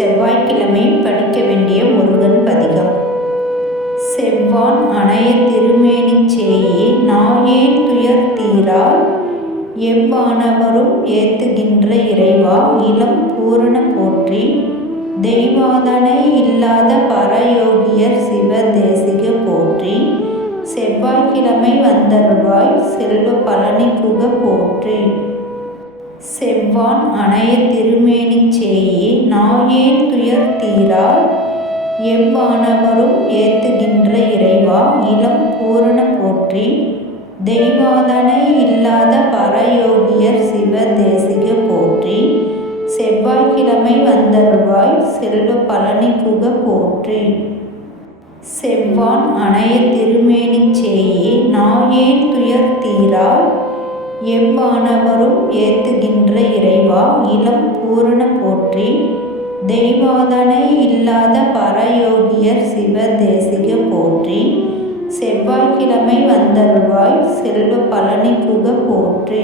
செவ்வாய்க்கிழமை படிக்க வேண்டிய முருகன் பதிகம். செவ்வான் அணைய திருமேனிச் சேயே நாயேன் துயர் தீரா எவ்வானவரும் ஏத்துகின்ற இறைவா இளம் பூரண போற்றி தெய்வாதனை இல்லாத பரயோகியர் சிவ தேசிக போற்றி செவ்வாய்க்கிழமை வந்தருள்வாய் செல்வ பழனி குக போற்றி. செவ்வான் அணைய திருமே துயர் எவ்வானவரும் ஏத்துகின்ற இறைவா இளம் பூரண போற்றி தெய்வாதனை இல்லாத பரயோகியர் சிவ தேசிக போற்றி செவ்வாய்க்கிழமை வந்தருள்வாய் செல்வ பழனி புக போற்றி. செவ்வான் அணைய திருமேனி சேயே நாயேன் துயர் தீரா எவ்வானவரும் ஏத்துகின்ற இறைவா இளம் பூரண போற்றி தெய்வாதனை இல்லாத பரயோகியர் சிவதேசிக போற்றி செவ்வாய்க்கிழமை வந்தருள்வாய் செல்வ பழனி புக போற்றி.